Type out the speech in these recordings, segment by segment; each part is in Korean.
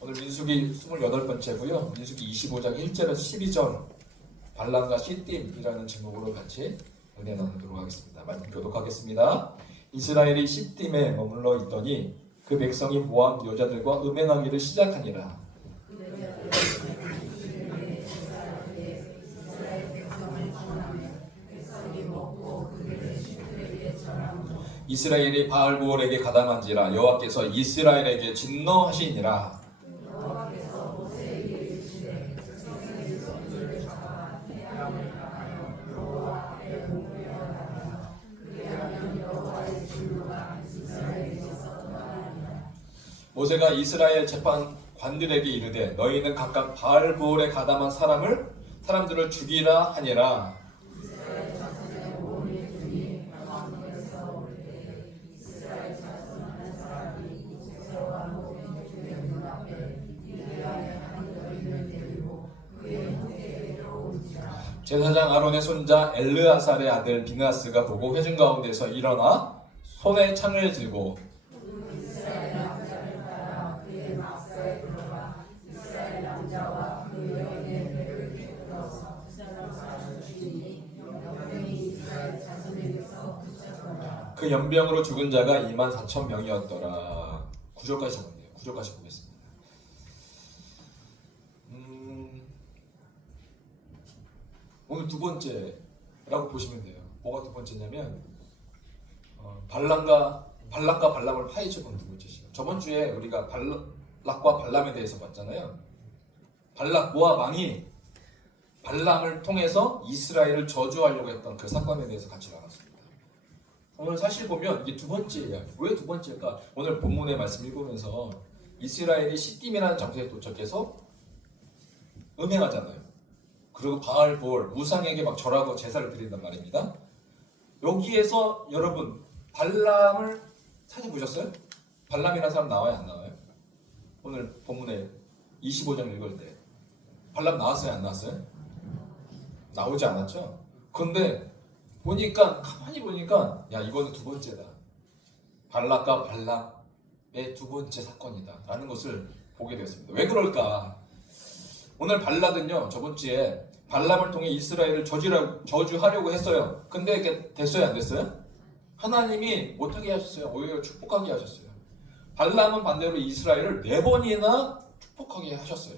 오늘 민수기 28번째고요. 민수기 25장 1절에서 12절 발람과 시딤이라는 제목으로 같이 은혜 나누도록 하겠습니다. 말씀 교독하겠습니다. 이스라엘이 시딤에 머물러 있더니 그 백성이 모압 여자들과 음행하기를 시작하니라. 이스라엘이 바알부올에게 가담한지라 여호와께서 이스라엘에게 진노하시니라. 모세가 이스라엘 재판관들에게 이르되 너희는 각각 바알부올에 가담한 사람들을 죽이라 하니라. 제사장 아론의 손자 엘르아살의 아들 비느하스가 보고 회중 가운데서 일어나 손에 창을 들고 그 연병으로 죽은 자가 24,000명이었더라. 9절까지 적었네요. 9절까지 보겠습니다. 오늘 두 번째라고 보시면 돼요. 뭐가 두 번째냐면 발락과 발람을 파헤쳐본 두 번째 시간. 저번 주에 우리가 발락과 발람에 대해서 봤잖아요. 발락 모압 왕이 발람을 통해서 이스라엘을 저주하려고 했던 그 사건에 대해서 같이 나눴습니다. 오늘 사실 보면 이게 두 번째예요. 왜 두 번째일까? 오늘 본문의 말씀 읽으면서 이스라엘이 시딤이라는 장소에 도착해서 음행하잖아요. 그리고 바알부올 우상에게 막 절하고 제사를 드린단 말입니다. 여기에서 여러분 발람을 찾아보셨어요? 발람이라는 사람 나와요, 안 나와요? 오늘 본문에 25장 읽을 때 발람 나왔어요, 안 나왔어요? 나오지 않았죠? 그런데 가만히 보니까 야, 이거는 두 번째다. 발락과 발람의 두 번째 사건이다 라는 것을 보게 되었습니다. 왜 그럴까? 오늘 발락은요, 저번 주에 발람을 통해 이스라엘을 저주하려고 했어요. 근데 이게 됐어요, 안 됐어요? 하나님이 못하게 하셨어요. 오히려 축복하게 하셨어요. 발람은 반대로 이스라엘을 4번이나 축복하게 하셨어요.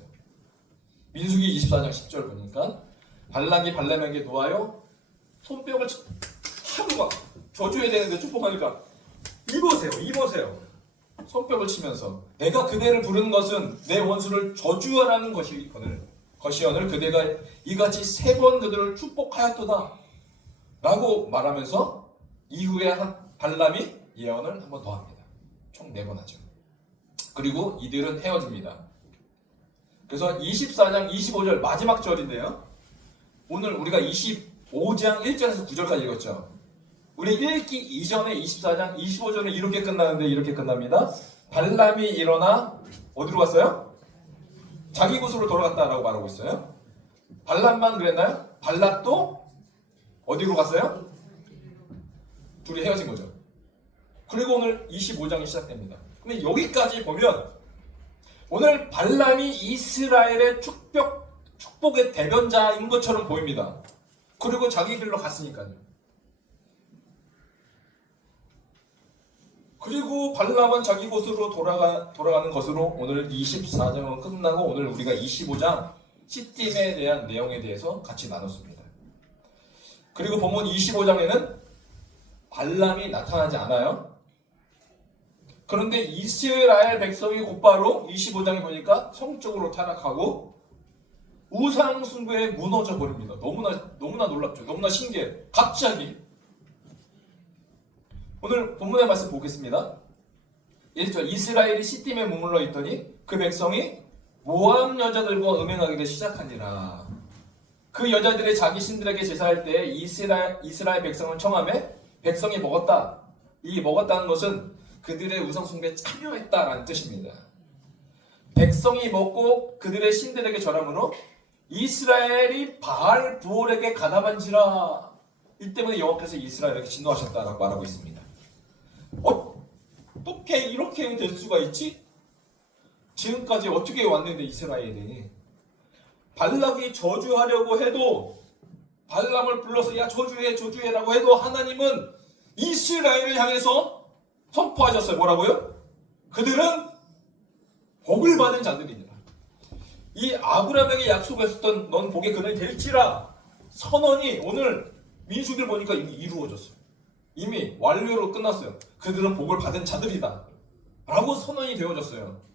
민수기 24장 10절 보니까 발락이 발람에게 놓아요 손뼉을 하루가 저주해야 되는데 축복하니까 이보세요. 손뼉을 치면서 내가 그대를 부르는 것은 내 원수를 저주하라는 것이오늘 그대가 이같이 3번 그들을 축복하였도다 라고 말하면서 이후에 발람이 예언을 한 번 더 합니다. 총 4번 하죠. 그리고 이들은 헤어집니다. 그래서 24장 25절 마지막 절인데요, 오늘 우리가 25장 1절에서 9절까지 읽었죠. 우리 읽기 이전에 24장 25절은 이렇게 끝나는데 이렇게 끝납니다. 발람이 일어나 어디로 갔어요? 자기 곳으로 돌아갔다라고 말하고 있어요. 발람만 그랬나요? 발락도 어디로 갔어요? 둘이 헤어진 거죠. 그리고 오늘 25장이 시작됩니다. 근데 여기까지 보면 오늘 발람이 이스라엘의 축복의 대변자인 것처럼 보입니다. 그리고 자기 길로 갔으니까요. 그리고 발람은 자기 곳으로 돌아가는 것으로 오늘 24장은 끝나고 오늘 우리가 25장 시딤에 대한 내용에 대해서 같이 나눴습니다. 그리고 본문 25장에는 발람이 나타나지 않아요. 그런데 이스라엘 백성이 곧바로 25장에 보니까 성적으로 타락하고 우상 숭배에 무너져 버립니다. 너무나 놀랍죠. 너무나 신기해. 갑자기 오늘 본문의 말씀 보겠습니다. 1절 이스라엘이 시딤에 머물러 있더니 그 백성이 모압 여자들과 음행하기를 시작하니라. 그 여자들이 자기 신들에게 제사할 때 이스라엘 백성을 청하매 백성이 먹었다. 이 먹었다는 것은 그들의 우상 숭배에 참여했다라는 뜻입니다. 백성이 먹고 그들의 신들에게 절함으로 이스라엘이 바알부올에게 가담한지라. 이 때문에 여호와께서 이스라엘에게 진노하셨다라고 말하고 있습니다. 어떻게 이렇게 될 수가 있지? 지금까지 어떻게 왔는데 이스라엘이 발락이 저주하려고 해도 발람을 불러서 야 저주해라고 해도 하나님은 이스라엘을 향해서 선포하셨어요. 뭐라고요? 그들은 복을 받은 자들이니라. 이 아브라함에게 약속했었던 넌 복의 근원이 될지라 선언이 오늘 민수기를 보니까 이미 이루어졌어요. 이미 완료로 끝났어요. 그들은 복을 받은 자들이다 라고 선언이 되어졌어요.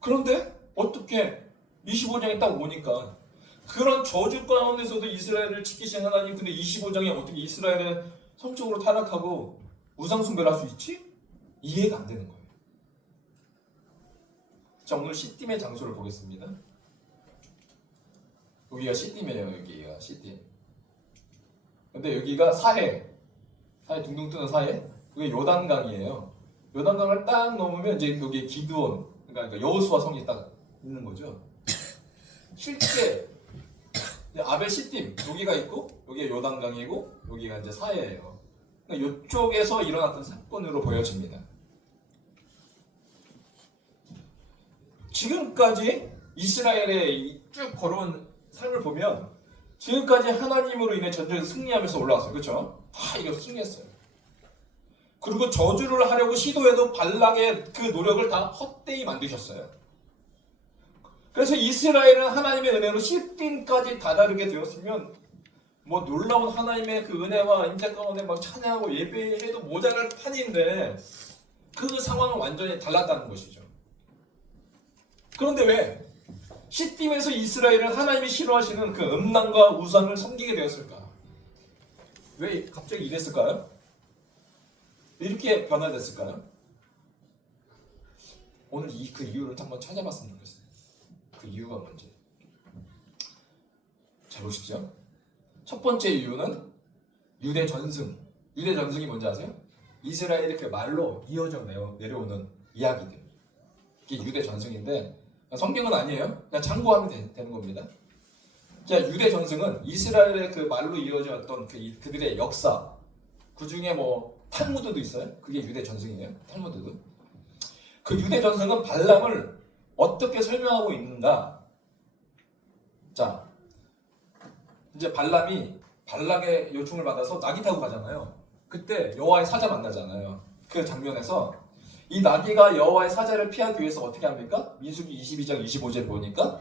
그런데 어떻게 25장에 딱 오니까 그런 저주 가운데서도 이스라엘을 지키신 하나님, 근데 25장에 어떻게 이스라엘은 성적으로 타락하고 우상숭배를 할 수 있지? 이해가 안 되는 거예요. 자, 오늘 시딤의 장소를 보겠습니다. 여기가 시딤이에요. 여기가 시딤. 근데 여기가 사해 둥둥 뜨는 사해. 그게 요단강이에요. 요단강을 딱 넘으면 이제 여기 기드온, 그러니까 여호수아 성이 딱 있는 거죠. 실제 아벨 시딤 여기가 있고 여기가 요단강이고 여기가 이제 사해예요. 그러니까 이쪽에서 일어났던 사건으로 보여집니다. 지금까지 이스라엘의 쭉 걸어온 삶을 보면 지금까지 하나님으로 인해 전쟁에서 승리하면서 올라왔어요. 그렇죠? 다 이거 승리했어요. 그리고 저주를 하려고 시도해도 발락의 그 노력을 다 헛되이 만드셨어요. 그래서 이스라엘은 하나님의 은혜로 시딤까지 다다르게 되었으면 뭐 놀라운 하나님의 그 은혜와 임재 가운데 막 찬양하고 예배해도 모자랄 판인데 그 상황은 완전히 달랐다는 것이죠. 그런데 왜 시딤에서 이스라엘은 하나님이 싫어하시는 그 음란과 우상을 섬기게 되었을까? 왜 갑자기 이랬을까요? 이렇게 변화됐을까요? 오늘 그 이유를 한번 찾아봤으면 좋겠어요. 그 이유가 뭔지. 잘 보십시오. 첫 번째 이유는 유대 전승. 유대 전승이 뭔지 아세요? 이스라엘의 그 말로 이어져 내려오는 이야기들. 이게 유대 전승인데 성경은 아니에요. 그냥 참고하면 되는 겁니다. 자, 유대 전승은 이스라엘의 그 말로 이어졌던 그들의 역사. 그 중에 뭐 탈무드도 있어요. 그게 유대 전승이에요. 탈무드도. 그 유대 전승은 발람을 어떻게 설명하고 있는가? 자, 이제 발람이 발락의 요청을 받아서 나귀 타고 가잖아요. 그때 여호와의 사자 만나잖아요. 그 장면에서 이 나귀가 여호와의 사자를 피하기 위해서 어떻게 합니까? 민수기 22장 25절 보니까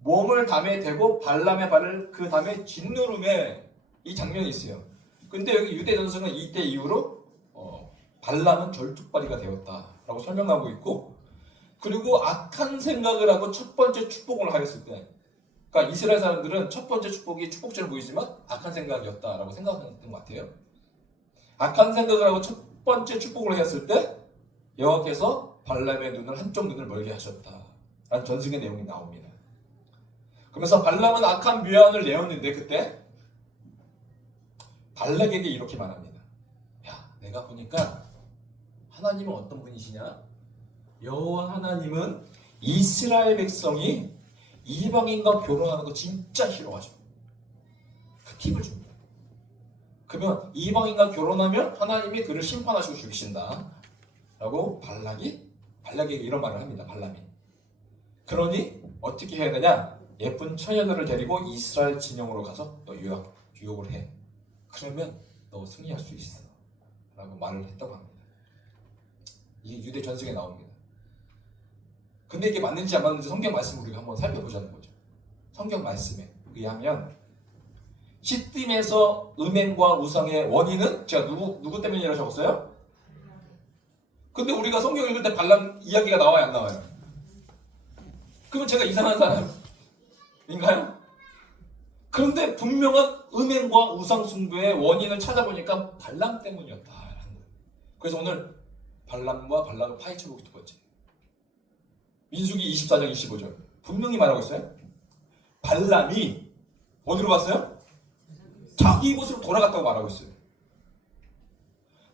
몸을 담에 대고 발람의 발을 그 담에 짓누름에 이 장면이 있어요. 근데 여기 유대 전승은 이때 이후로 발람은 절뚝발이가 되었다라고 설명하고 있고, 그리고 악한 생각을 하고 첫 번째 축복을 하였을 때, 그러니까 이스라엘 사람들은 첫 번째 축복이 축복처럼 보이지만 악한 생각이었다라고 생각했던 것 같아요. 악한 생각을 하고 첫 번째 축복을 했을 때 여호와께서 발람의 눈을 한쪽 눈을 멀게 하셨다라는 전승의 내용이 나옵니다. 그러면서 발람은 악한 묘안을 내었는데 그때 발락에게 이렇게 말합니다. 야, 내가 보니까 하나님은 어떤 분이시냐? 여호와 하나님은 이스라엘 백성이 이방인과 결혼하는 거 진짜 싫어하죠. 그 팁을 줍니다. 그러면 이방인과 결혼하면 하나님이 그를 심판하시고 죽이신다 라고 발락에게 이런 말을 합니다. 발람이. 그러니 어떻게 해야 되냐? 예쁜 처녀들을 데리고 이스라엘 진영으로 가서 너 유혹을 해. 그러면 너 승리할 수 있어 라고 말을 했다고 합니다. 이게 유대 전승에 나옵니다. 근데 이게 맞는지 안 맞는지 성경 말씀을 우리가 한번 살펴보자는 거죠. 성경 말씀에 의하면 시딤에서 음행과 우상의 원인은 제가 누구 때문이라고 적었어요? 근데 우리가 성경 읽을 때 발람 이야기가 나와요, 안 나와요? 그러면 제가 이상한 사람인가요? 그런데 분명한 음행과 우상 숭배의 원인을 찾아보니까 발람 때문이었다라는 거예요. 그래서 오늘 발람과 발락을 파헤쳐보고 두 번째. 민수기 24장 25절 분명히 말하고 있어요. 발람이 어디로 갔어요? 자기 곳으로 돌아갔다고 말하고 있어요.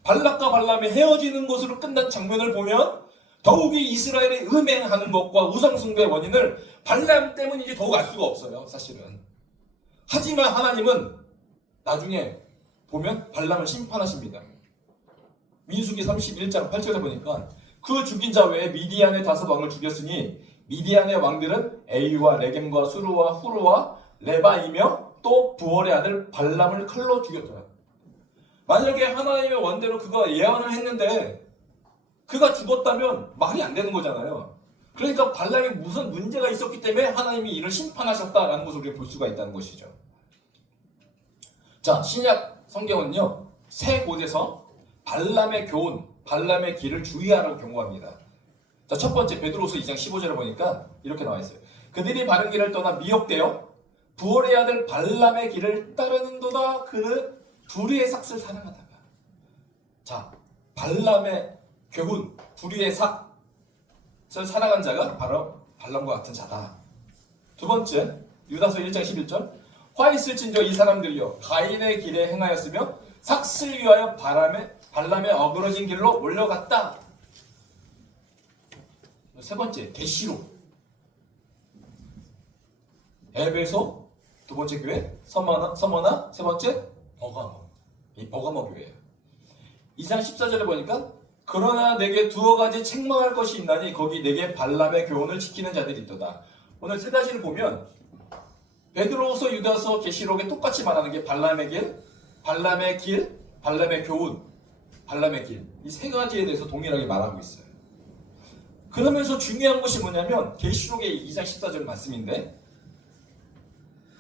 발락과 발람이 헤어지는 것으로 끝난 장면을 보면 더욱이 이스라엘의 음행하는 것과 우상 숭배의 원인을 발람 때문인지 더욱 알 수가 없어요. 사실은. 하지만 하나님은 나중에 보면 발람을 심판하십니다. 민수기 31장 8절에 보니까 그 죽인 자 외에 미디안의 5왕을 죽였으니 미디안의 왕들은 에이와 레겜과 수르와 후르와 레바이며 또 부월의 아들 발람을 칼로 죽였더라. 만약에 하나님의 원대로 그가 예언을 했는데 그가 죽었다면 말이 안 되는 거잖아요. 그러니까 발람이 무슨 문제가 있었기 때문에 하나님이 이를 심판하셨다라는 것을 우리가 볼 수가 있다는 것이죠. 자, 신약 성경은요, 세 곳에서 발람의 교훈, 발람의 길을 주의하라고 경고합니다. 자, 첫 번째 베드로서 2장 15절에 보니까 이렇게 나와 있어요. 그들이 바른 길을 떠나 미혹되어 부올의 아들 발람의 길을 따르는도다. 그는 불의의 삭을 사랑하다가. 자, 발람의 교훈, 불의의 삭을 사랑한 자가 바로 발람과 같은 자다. 두 번째, 유다서 1장 11절. 화 있을진저 이 사람들이여 가인의 길에 행하였으며 삭을 위하여 발람의 어그러진 길로 몰려갔다. 세 번째, 계시록. 에베소, 두 번째 교회, 서머나, 세 번째, 버가모. 이 버가모 교회예요. 2장 14절에 보니까 그러나 내게 두어 가지 책망할 것이 있나니 거기 내게 발람의 교훈을 지키는 자들이 있도다. 오늘 세 가지를 보면 베드로서, 유다서, 계시록에 똑같이 말하는 게 발람의 길, 발람의 교훈, 발람의 길. 이 세 가지에 대해서 동일하게 말하고 있어요. 그러면서 중요한 것이 뭐냐면 계시록의 2장 14절 말씀인데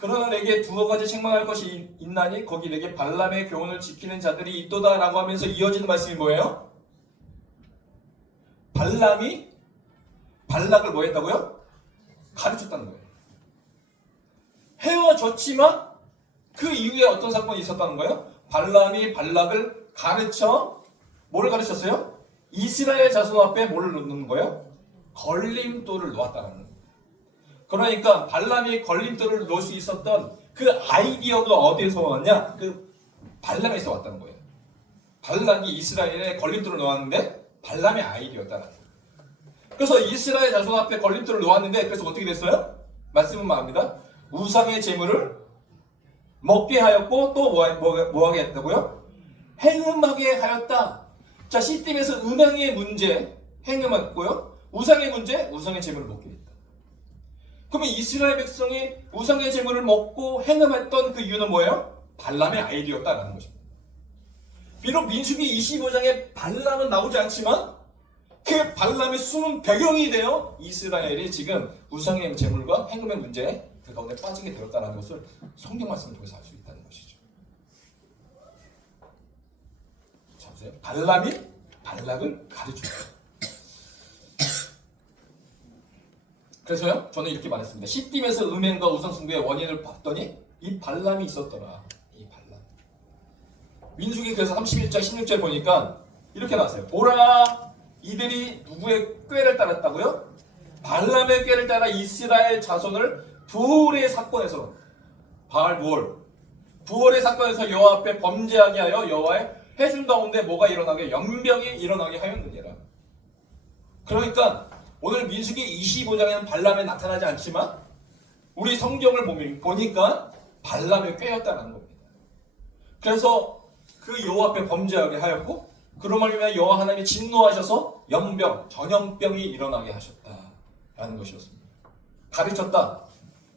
그러나 내게 두어 가지 책망할 것이 있나니 거기 내게 발람의 교훈을 지키는 자들이 있도다 라고 하면서 이어지는 말씀이 뭐예요? 발람이 발락을 뭐 했다고요? 가르쳤다는 거예요. 헤어졌지만 그 이후에 어떤 사건이 있었다는 거예요? 발람이 발락을 가르쳐 뭐를 가르쳤어요? 이스라엘 자손 앞에 뭐를 놓는 거예요? 걸림돌을 놓았다는 거예요. 그러니까 발람이 걸림돌을 놓을 수 있었던 그 아이디어가 어디에서 왔냐? 그 발람에서 왔다는 거예요. 발람이 이스라엘에 걸림돌을 놓았는데 발람의 아이디어였다는 거예요. 그래서 이스라엘 자손 앞에 걸림돌을 놓았는데 그래서 어떻게 됐어요? 말씀은 말합니다. 우상의 제물을 먹게 하였고 또 뭐하게 했다고요? 행음하게 하였다. 자, 시팀에서 음행의 문제, 행음했고요. 우상의 문제, 우상의 제물을 먹게 했다. 그러면 이스라엘 백성이 우상의 제물을 먹고 행음했던 그 이유는 뭐예요? 발람의 아이디어였다라는 것입니다. 비록 민수기 25장에 발람은 나오지 않지만 그 발람의 숨은 배경이 되어 이스라엘이 지금 우상의 제물과 행음의 문제에 그 가운데 빠지게 되었다는 것을 성경 말씀을 통해서 알 수 있다는 것이죠. 자, 보세요. 발람이 발락을 가르쳐요. 그래서요, 저는 이렇게 말했습니다. 시딤에서 음행과 우상숭배의 원인을 봤더니 이 발람이 있었더라. 이 발람. 민수기 그래서 31장 16절 보니까 이렇게 나왔어요. 보라, 이들이 누구의 꾀를 따랐다고요? 발람의 꾀를 따라 이스라엘 자손을 부올의 사건에서 부올의 사건에서 여호와 앞에 범죄하게 하여 여호와의 해준 가운데 뭐가 일어나게? 연병이 일어나게 하였느니라. 그러니까 오늘 민수기 25장에는 발람이 나타나지 않지만 우리 성경을 보니까 발람의 꾀였다는 겁니다. 그래서 그 여호와 앞에 범죄하게 하였고 그로 말미암아 여호와 하나님이 진노하셔서 연병, 전염병이 일어나게 하셨다라는 것이었습니다.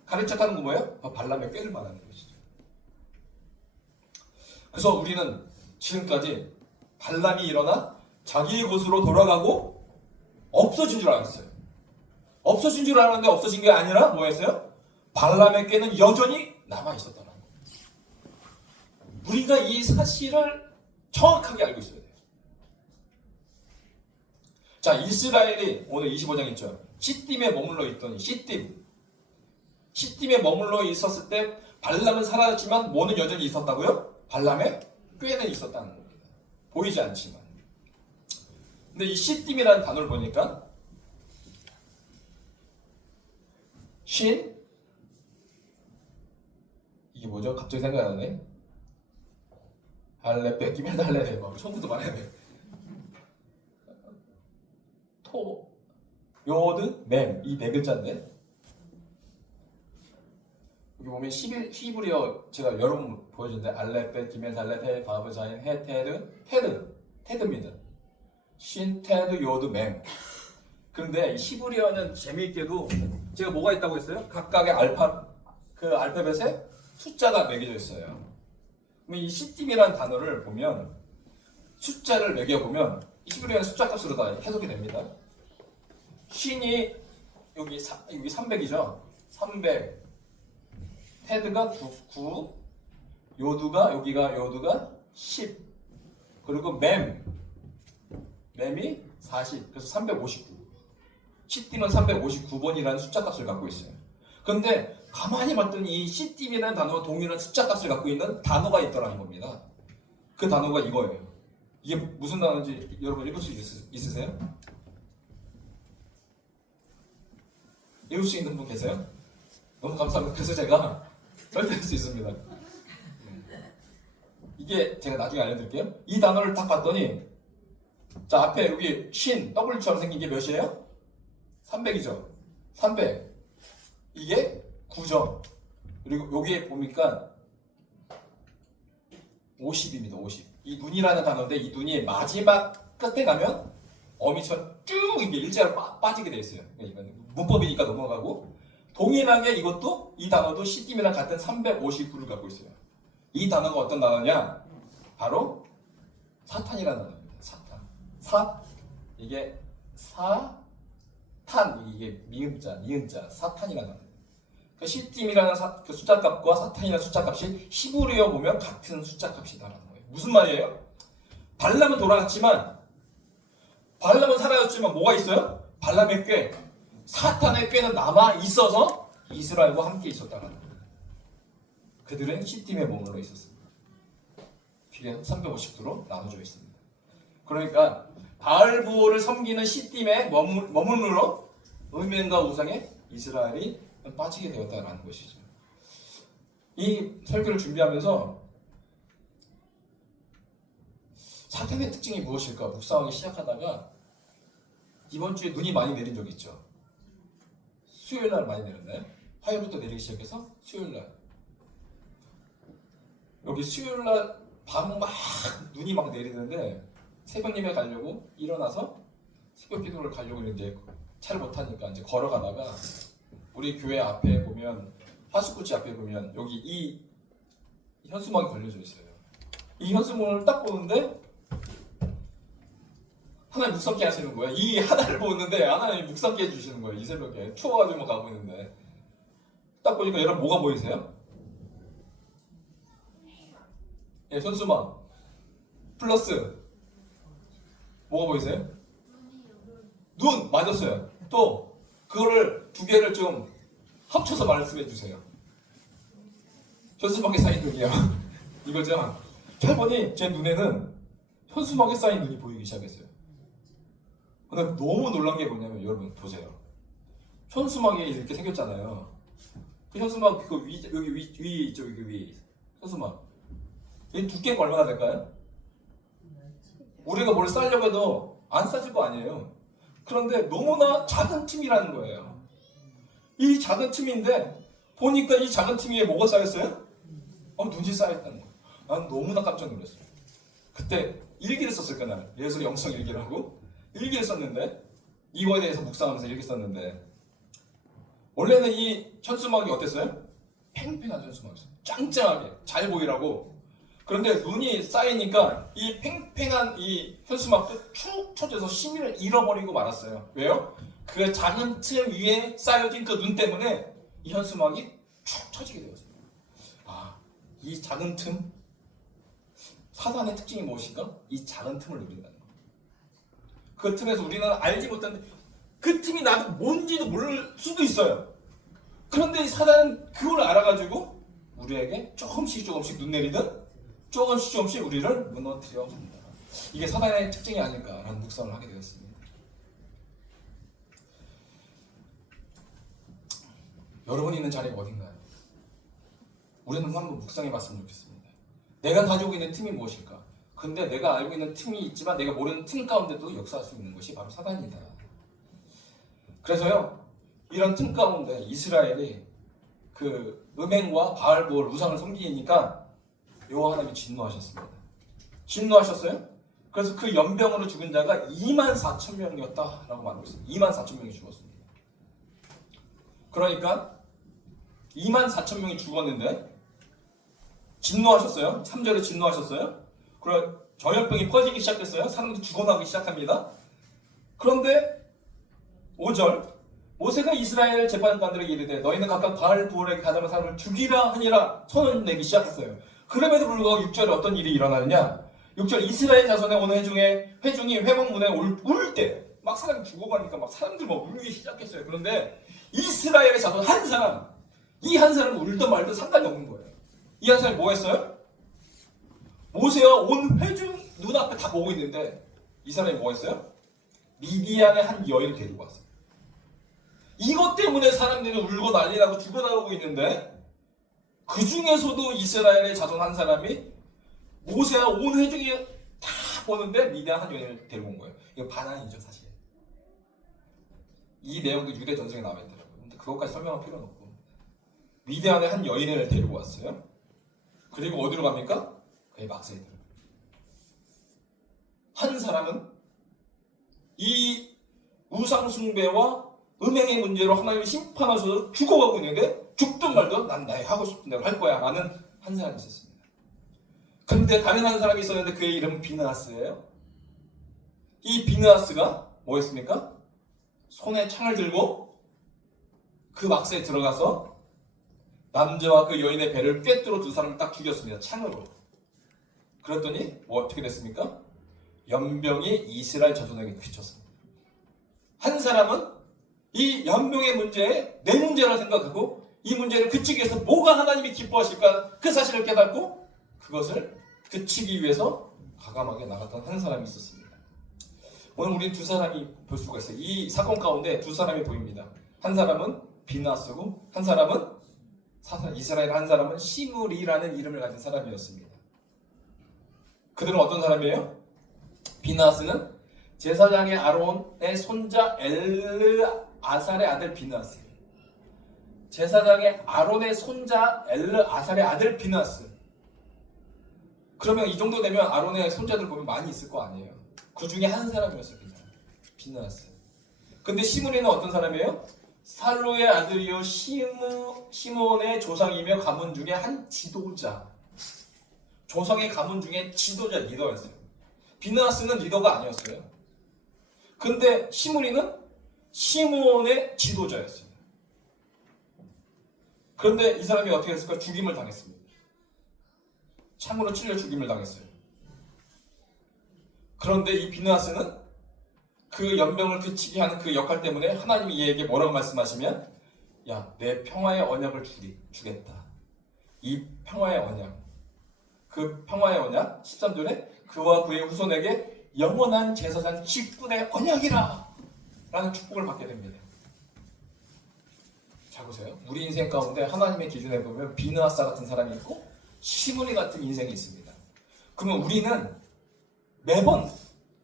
가르쳤다는 건 뭐예요? 발람의 꾀를 말하는 것이죠. 그래서 우리는 지금까지 발람이 일어나 자기의 곳으로 돌아가고 없어진 줄 알았어요. 없어진 줄 알았는데 없어진 게 아니라 뭐였어요? 발람의 꾀는 여전히 남아 있었다는 거예요. 우리가 이 사실을 정확하게 알고 있어야 돼요. 자, 이스라엘이 오늘 25장 있죠. 시딤에 머물러 있더니 시딤에 머물러 있었을 때 발람은 사라졌지만 뭐는 여전히 있었다고요? 발람의 꾀는 있었다는 겁니다. 보이지 않지만. 근데 이 시딤이라는 단어를 보니까 이게 뭐죠? 갑자기 생각이 안 나네. 할래 뺏기면 달래. 처음부터 말해야 돼. 요드, mem이 네 글자인데 여기 보면 히브리어 제가 여러 번 보여줬는데 알렙, 벳, 기멘, 달렛, 해, 바브, 자인, 해, 테드입니다. 신, 테드, 요드, 맹. 그런데 히브리어는 재미있게도 제가 뭐가 있다고 했어요? 각각의 알파벳에 숫자가 매겨져 있어요. 그럼 이 시딤이라는 단어를 보면 숫자를 매겨보면 히브리어는 숫자 값으로 다 해석이 됩니다. 신이 여기 300이죠. 300. 테드가 9, 요드가 10. 그리고 mem이 40. 그래서 359. 시딤은 359번이라는 숫자 값을 갖고 있어요. 그런데 가만히 봤더니 이 시딤이라는 단어와 동일한 숫자 값을 갖고 있는 단어가 있더라는 겁니다. 그 단어가 이거예요. 이게 무슨 단어인지 여러분 읽을 수 있으세요? 읽을 수 있는 분 계세요? 너무 감사합니다. 그래서 제가 설명할 수 있습니다. 이게 제가 나중에 알려드릴게요. 이 단어를 딱 봤더니 자 앞에 여기 신, W처럼 생긴 게 몇이에요? 300이죠. 300. 이게 9점. 그리고 여기에 보니까 50입니다. 50. 이 눈이라는 단어인데 이 눈이 마지막 끝에 가면 어미처럼 쭉 이게 일자로 빠지게 돼 있어요. 이건 문법이니까 넘어가고 동일하게 이것도 이 단어도 시딤이랑 같은 359를 갖고 있어요. 이 단어가 어떤 단어냐? 바로 사탄이라는 단어입니다. 사탄. 이게 이게 니은자 사탄이라는 단어. 그 시딤이라는 그 숫자 값과 사탄이라는 숫자 값이 히브리어 보면 같은 숫자 값이다라는 거예요. 무슨 말이에요? 발람은 돌아갔지만 발람은 사라졌지만 뭐가 있어요? 발람의 꾀, 사탄의 꾀는 남아 있어서 이스라엘과 함께 있었다라는 거예요. 그들은 시딤에 머물러 있었습니다. 길에 350도로 나눠져 있습니다. 그러니까 바알부호를 섬기는 시딤에 머물러 음행과 우상에 이스라엘이 빠지게 되었다라는 것이죠. 이 설교를 준비하면서 사탄의 특징이 무엇일까 묵상하기 시작하다가 이번 주에 눈이 많이 내린 적이 있죠. 수요일 날 많이 내렸나요? 화요일부터 내리기 시작해서 수요일 날 여기 수요일 날 밤 막 눈이 막 내리는데 새벽 예배 가려고 일어나서 새벽 기도를 가려고 했는데 차를 못 타니까 이제 걸어가다가 우리 교회 앞에 보면 하수구치 앞에 보면 여기 이 현수막이 걸려져 있어요. 이 현수막을 딱 보는데 하나님 묵상케 하시는 거예요. 이 하나를 보는데 하나님 묵상케 해주시는 거예요. 이 새벽에 추워가지고 가고 있는데 딱 보니까 여러분 뭐가 보이세요? 예, 현수막 플러스 뭐가 보이세요? 눈 맞았어요. 또 그거를 두 개를 좀 합쳐서 말씀해 주세요. 현수막에 쌓인 눈이요. 이거죠. 철번이 제 눈에는 현수막에 쌓인 눈이 보이기 시작했어요. 근데 너무 놀란 게 뭐냐면 여러분 보세요. 현수막이 이렇게 생겼잖아요. 그 현수막 그 여기 위 있죠. 여기 위 현수막. 이 두께가 얼마나 될까요? 우리가 뭘 싸려고 해도 안 싸질 거 아니에요. 그런데 너무나 작은 틈이라는 거예요. 이 작은 틈인데 보니까 이 작은 틈 위에 뭐가 쌓였어요? 눈이 쌓였다는 거예요. 난 너무나 깜짝 놀랐어요. 그때 일기를 썼을 거야. 나는 예수 영성 일기를 하고 일기를 썼는데 이거에 대해서 묵상하면서 일기 썼는데 원래는 이 현수막이 어땠어요? 팽팽한 현수막이었어요. 짱짱하게 잘 보이라고. 그런데 눈이 쌓이니까 이 팽팽한 이 현수막도 축 처져서 심의를 잃어버리고 말았어요. 왜요? 그 작은 틈 위에 쌓여진 그 눈 때문에 이 현수막이 축 처지게 되었습니다. 이 작은 틈? 사단의 특징이 무엇인가? 이 작은 틈을 누린다는 거예요. 그 틈에서 우리는 알지 못하는데 그 틈이 나도 뭔지도 모를 수도 있어요. 그런데 이 사단은 그걸 알아가지고 우리에게 조금씩 눈 내리듯 조금씩 우리를 무너뜨려 갑니다. 이게 사단의 특징이 아닐까라는 묵상을 하게 되었습니다. 여러분이 있는 자리가 어딘가요? 우리는 한번 묵상해 봤으면 좋겠습니다. 내가 가지고 있는 틈이 무엇일까? 근데 내가 알고 있는 틈이 있지만 내가 모르는 틈 가운데도 역사할 수 있는 것이 바로 사단이다. 그래서요, 이런 틈 가운데 이스라엘이 그 음행과 바알볼 우상을 섬기니까 여호와 하나님이 진노하셨습니다. 진노하셨어요? 그래서 그 연병으로 죽은 자가 24,000명이었다라고 말하고 있습니다. 24,000명이 죽었습니다. 그러니까 24,000명이 죽었는데 진노하셨어요. 3절에 진노하셨어요. 그럼 전염병이 퍼지기 시작했어요. 사람들이 죽어나오기 시작합니다. 그런데 5절 모세가 이스라엘 재판관들에게 이르되 너희는 각각 바알 부올에게 가담한 사람을 죽이라 하니라 선언을 내기 시작했어요. 그럼에도 불구하고 6절에 어떤 일이 일어나느냐? 6절 이스라엘 자손의 오는 회중이 회막문에 울 때 막 사람이 죽어가니까 막 사람들 막 울기 시작했어요. 그런데 이스라엘의 자손 한 사람, 이 한 사람은 울든 말든 상관이 없는 거예요. 이 한 사람이 뭐 했어요? 모세와 온 회중 눈앞에 다 보고 있는데 이 사람이 뭐 했어요? 미디안의 한 여인을 데리고 왔어요. 이것 때문에 사람들이 울고 난리 나고 죽어나가고 있는데 그 중에서도 이스라엘의 자손 한 사람이 모세와 온 회중이 다 보는데 미디안 한 여인을 데리고 온 거예요. 이거 반항이죠, 사실. 이 내용도 유대 전승에 나와 있더라고요. 근데 그것까지 설명할 필요는 없고 미디안의 한 여인을 데리고 왔어요. 그리고 어디로 갑니까? 그의 막세에 들어가요. 한 사람은 이 우상숭배와 음행의 문제로 하나님을 심판하셔서 죽어가고 있는데 죽든 말든 난 나의 하고 싶은 대로 할 거야 라는 한 사람이 있었습니다. 그런데 다른 한 사람이 있었는데 그의 이름은 비느하스예요. 이 비느하스가 뭐였습니까? 손에 창을 들고 그 막세에 들어가서 남자와 그 여인의 배를 꿰뚫어 두 사람을 딱 죽였습니다. 창으로. 그랬더니 뭐 어떻게 됐습니까? 연병이 이스라엘 자손에게 그쳤습니다. 한 사람은 이 연병의 문제에 내 문제라 생각하고 이 문제를 그치기 위해서 뭐가 하나님이 기뻐하실까 그 사실을 깨닫고 그것을 그치기 위해서 과감하게 나갔던 한 사람이 있었습니다. 오늘 우리 두 사람이 볼 수가 있어요. 이 사건 가운데 두 사람이 보입니다. 한 사람은 비느하스고 한 사람은 이스라엘 한 사람은 시므리라는 이름을 가진 사람이었습니다. 그들은 어떤 사람이에요? 비느하스는 제사장의 아론의 손자 엘르아살의 아들 비느하스. 제사장의 아론의 손자 엘르아살의 아들 비느하스. 그러면 이 정도 되면 아론의 손자들 보면 많이 있을 거 아니에요. 그 중에 한 사람이었어요. 비느하스. 근데 시므리는 어떤 사람이에요? 살로의 아들이요 시므온의 조상이며 가문 중에 한 지도자. 조상의 가문 중에 지도자 리더였어요. 비느하스는 리더가 아니었어요. 근데 시므리는 시므온의 지도자였어요. 그런데 이 사람이 어떻게 했을까? 죽임을 당했습니다. 창으로 찔려 죽임을 당했어요. 그런데 이 비느하스는 그 연병을 그치게 하는 그 역할 때문에 하나님이 이에게 뭐라고 말씀하시면 야, 내 평화의 언약을 주겠다. 이 평화의 언약. 그 평화의 언약 13절에 그와 그의 후손에게 영원한 제사장 직분의 언약이라 라는 축복을 받게 됩니다. 자 보세요. 우리 인생 가운데 하나님의 기준에 보면 비느하스 같은 사람이 있고 시므리 같은 인생이 있습니다. 그러면 우리는 매번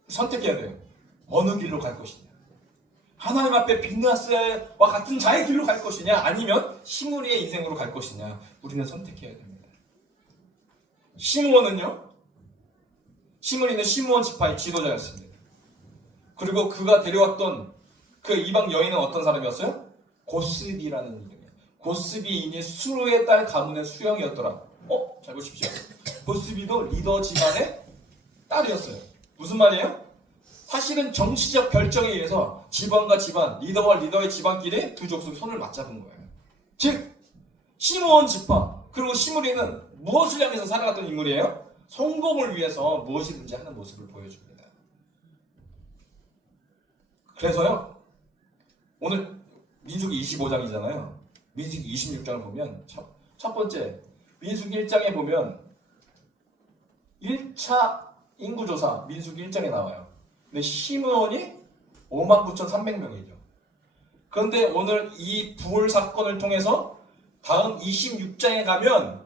선택해야 돼요. 어느 길로 갈 것이냐. 하나님 앞에 비느하스와 같은 자의 길로 갈 것이냐 아니면 시므리의 인생으로 갈 것이냐. 우리는 선택해야 됩니다. 시므온은요. 시므리는 시므온 지파의 지도자였습니다. 그리고 그가 데려왔던 그 이방 여인은 어떤 사람이었어요? 고스비라는 이름이에요. 고스비인이 수르의 딸 가문의 수령이었더라. 잘 보십시오. 고스비도 리더 집안의 딸이었어요. 무슨 말이에요? 사실은 정치적 결정에 의해서 집안과 집안, 리더와 리더의 집안끼리 두 족속이 손을 맞잡은 거예요. 즉 시므온 지파 그리고 시므리는 무엇을 향해서 살아갔던 인물이에요? 성공을 위해서 무엇이든지 하는 모습을 보여줍니다. 그래서요 오늘 민수기 25장이잖아요. 민수기 26장을 보면 첫 번째 민수기 1장에 보면 1차 인구조사 민수기 1장에 나와요. 근데 시므온이 59,300명이죠. 그런데 오늘 이 부올 사건을 통해서 다음 26장에 가면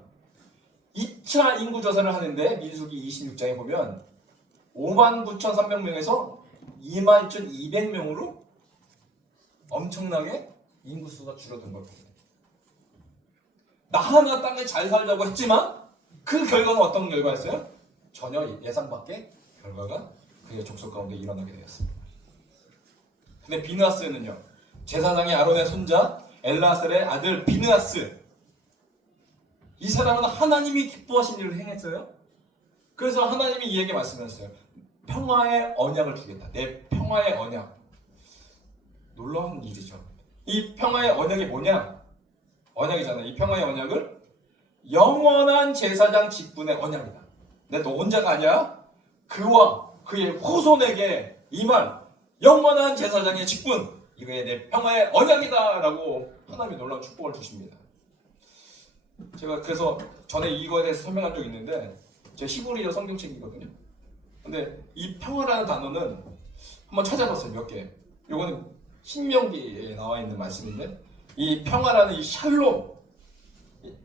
2차 인구조사를 하는데 민수기 26장에 보면 59,300명에서 22,200명으로 엄청나게 인구수가 줄어든 걸 봅니다. 나 하나 땅에 잘 살자고 했지만 그 결과는 어떤 결과였어요? 전혀 예상 밖의 결과가 그의 족속 가운데 일어나게 되었습니다. 근데 비느하스는요, 제사장의 아론의 손자 엘라살의 아들 비느하스, 이 사람은 하나님이 기뻐하신 일을 행했어요. 그래서 하나님이 이에게 말씀하셨어요. 평화의 언약을 주겠다. 내 평화의 언약. 놀라운 일이죠. 이 평화의 언약이 뭐냐? 언약이잖아요. 이 평화의 언약을 영원한 제사장 직분의 언약이다. 내 너 혼자가 아니야. 그와 그의 후손에게 임할 영원한 제사장의 직분, 이거에 내 평화의 언약이다 라고 하나님이 놀라운 축복을 주십니다. 제가 그래서 전에 이거에 대해서 설명한 적이 있는데, 제 히브리어 성경책이거든요. 근데 이 평화라는 단어는 한번 찾아봤어요. 몇 개. 요거는 신명기에 나와 있는 말씀인데, 이 평화라는 이 샬롬,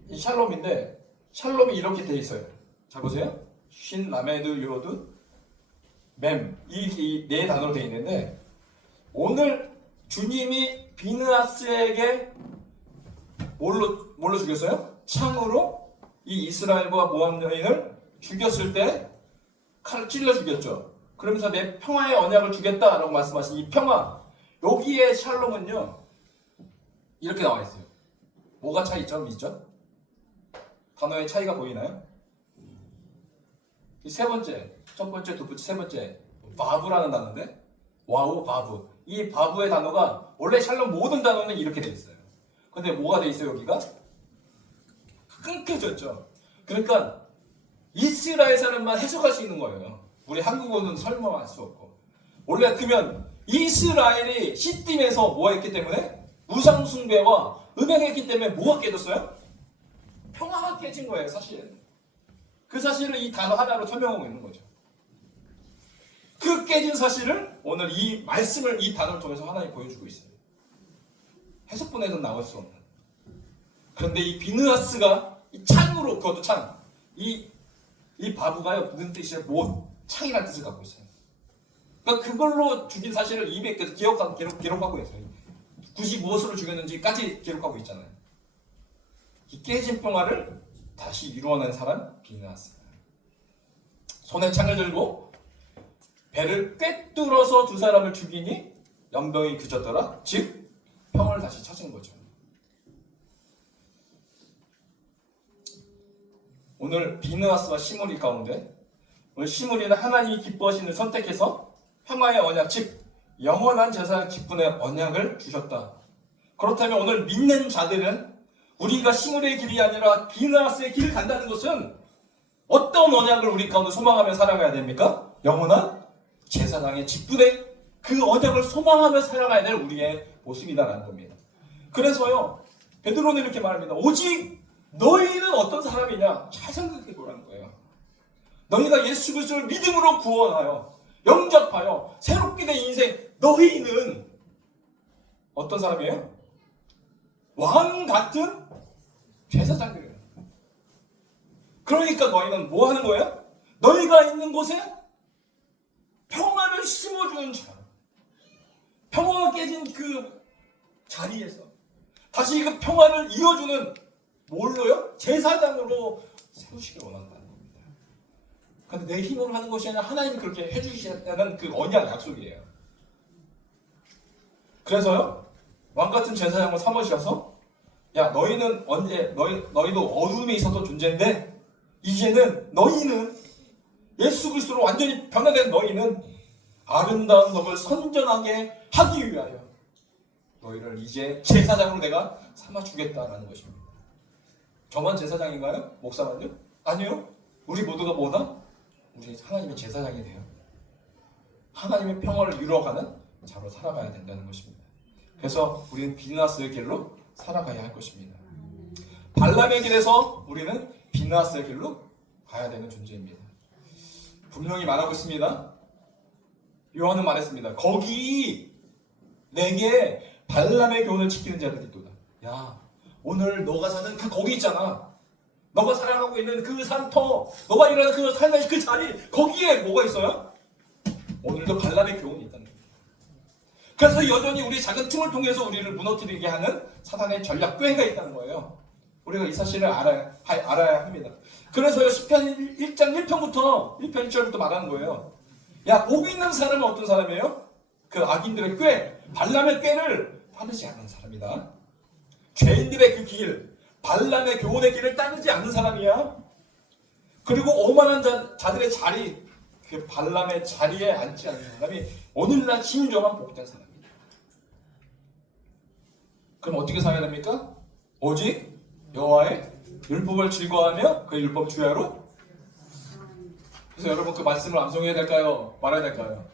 이 샬롬인데, 샬롬이 이렇게 돼 있어요. 자 보세요. 신 라메드 요드 맴, 이 네 단어로 돼 있는데, 오늘 주님이 비느하스에게 뭘로 죽였어요? 창으로 이 이스라엘과 모압 여인을 죽였을 때 칼을 찔러 죽였죠. 그러면서 내 평화의 언약을 주겠다라고 말씀하신 이 평화, 여기에 샬롬은요 이렇게 나와 있어요. 뭐가 차이 있죠? 있죠? 단어의 차이가 보이나요? 이 세 번째, 첫 번째, 두 번째, 세 번째, 바브라는 단어인데, 와우 바브. 이 바브의 단어가 원래 샬롬 모든 단어는 이렇게 돼 있어요. 근데 뭐가 돼 있어요? 여기가 끊겨졌죠. 그러니까 이스라엘 사람만 해석할 수 있는 거예요. 우리 한국어는 설명할 수 없고. 원래 그러면 이스라엘이 시딤에서 뭐 했기 때문에? 우상 숭배와 음행했기 때문에 뭐가 깨졌어요? 평화가 깨진 거예요, 사실. 그 사실을 이 단어 하나로 설명하고 있는 거죠. 그 깨진 사실을 오늘 이 말씀을 이 단어를 통해서 하나님 보여주고 있어요. 해석본에서는 나올 수 없는. 그런데 이 비느하스가 이 창으로, 그것도 창, 이 바브가요 무슨 뜻이에요? 못, 창이라는 뜻을 갖고 있어요. 그러니까 그걸로 죽인 사실을 입에 기록하고 있어요. 굳이 무엇으로 죽였는지까지 기록하고 있잖아요. 이 깨진 평화를 다시 이루어낸 사람 비느하스. 손에 창을 들고 배를 꿰뚫어서 두 사람을 죽이니 연병이 그쳤더라. 즉 평화를 다시 찾은 거죠. 오늘 비느하스와 시므리 가운데, 오늘 시므리는 하나님이 기뻐하시는 선택해서 평화의 언약, 즉 영원한 제사장 직분의 언약을 주셨다. 그렇다면 오늘 믿는 자들은 우리가 시므리의 길이 아니라 비느하스의 길을 간다는 것은 어떤 언약을 우리 가운데 소망하며 살아가야 됩니까? 영원한 제사장의 직분의 그 언약을 소망하며 살아가야 될 우리의 모습이다라는 겁니다. 그래서요, 베드로는 이렇게 말합니다. 오직 너희는 어떤 사람이냐? 잘 생각해 보라는 거예요. 너희가 예수 그리스도를 믿음으로 구원하여 영접하여 새롭게 된 인생, 너희는 어떤 사람이에요? 왕 같은 제사장들이에요. 그러니까 너희는 뭐 하는 거예요? 너희가 있는 곳에 평화를 심어주는 자, 평화가 깨진 그 자리에서 다시 그 평화를 이어주는 뭘로요? 제사장으로 세우시길 원한다는 겁니다. 그런데 내 힘으로 하는 것이 아니라 하나님이 그렇게 해주시다는 그 언약 약속이에요. 그래서요, 왕같은 제사장을 삼으셔서, 야 너희는 언제 너희도 어둠에 있었던 존재인데 이제는 너희는 예수 그리스도로 완전히 변화된 너희는 아름다운 법을 선전하게 하기 위하여 너희를 이제 제사장으로 내가 삼아주겠다라는 것입니다. 저만 제사장인가요? 목사만요? 아니요. 우리 모두가 뭐다? 우리 하나님의 제사장이 돼요. 하나님의 평화를 이루어가는 자로 살아가야 된다는 것입니다. 그래서 우리는 비느하스의 길로 살아가야 할 것입니다. 발람의 길에서 우리는 비느하스의 길로 가야 되는 존재입니다. 분명히 말하고 있습니다. 요한은 말했습니다. 거기 내게 발람의 교훈을 지키는 자들이 있도다. 야, 오늘 너가 사는 그 거기 있잖아. 너가 살아가고 있는 그 산터, 너가 일하는 그 삶의 그 자리, 거기에 뭐가 있어요? 오늘도 발람의 교훈이 있다는 거예요. 그래서 여전히 우리 작은 틈을 통해서 우리를 무너뜨리게 하는 사단의 전략 꾀가 있다는 거예요. 우리가 이 사실을 알아야 합니다. 그래서요, 시편 1장 1편부터 1편 1절부터 말하는 거예요. 야, 복 있는 사람은 어떤 사람이에요? 그 악인들의 꾀, 발람의 꾀를 따르지 않는 사람이다. 죄인들의 그 길, 발람의 교훈의 길을 따르지 않는 사람이야. 그리고 오만한 자들의 자리, 그 발람의 자리에 앉지 않는 사람이 오늘날 진정한 복된 사람이다. 그럼 어떻게 살아야 됩니까? 오직 여호와의 율법을 즐거워하며 그 율법 주야로. 그래서 여러분 그 말씀을 암송해야 될까요? 말아야 될까요?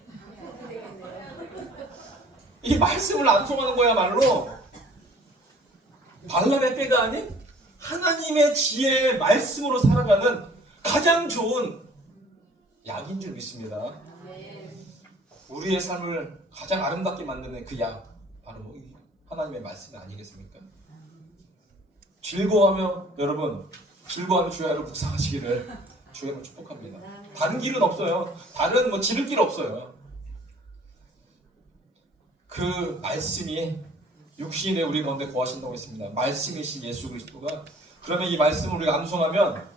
이 말씀을 암송하는 거야말로 발람의 꾀가 아닌 하나님의 지혜의 말씀으로 살아가는 가장 좋은 약인 줄 믿습니다. 우리의 삶을 가장 아름답게 만드는 그 약, 바로 하나님의 말씀이 아니겠습니까? 즐거워하며 여러분, 즐거워하며 주야로 묵상하시기를 주야로 축복합니다. 다른 길은 없어요. 다른 뭐 지름길 없어요. 그 말씀이 육신에 우리 가운데 거하신다고 했습니다. 말씀이신 예수 그리스도가. 그러면 이 말씀을 우리가 암송하면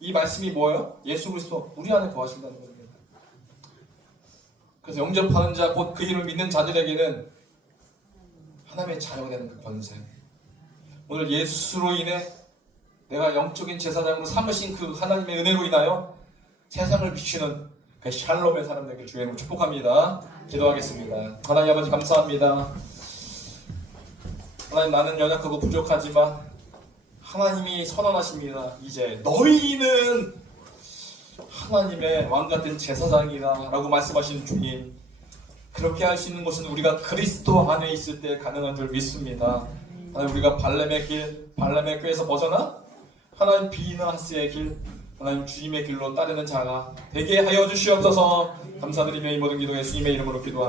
이 말씀이 뭐예요? 예수 그리스도 우리 안에 거하신다는 겁니다. 그래서 영접하는 자, 곧 그 이름을 믿는 자들에게는 하나님의 자녀가 되는 그 권세. 오늘 예수로 인해 내가 영적인 제사장으로 삼으신 그 하나님의 은혜로 인하여 세상을 비추는 그 샬롬의 사람들에게 주의 이름으로 축복합니다. 기도하겠습니다. 하나님 아버지 감사합니다. 하나님, 나는 연약하고 부족하지만 하나님이 선언하십니다. 이제 너희는 하나님의 왕같은 제사장이다 라고 말씀하시는 주님, 그렇게 할 수 있는 것은 우리가 그리스도 안에 있을 때 가능한 줄 믿습니다. 하나님, 우리가 발람의 길, 발람의 꾀에서 벗어나 하나님 비나하스의 길, 하나님 주님의 길로 따르는 자가 되게 하여 주시옵소서. 감사드리며 이 모든 기도 예수님의 이름으로 기도합니다.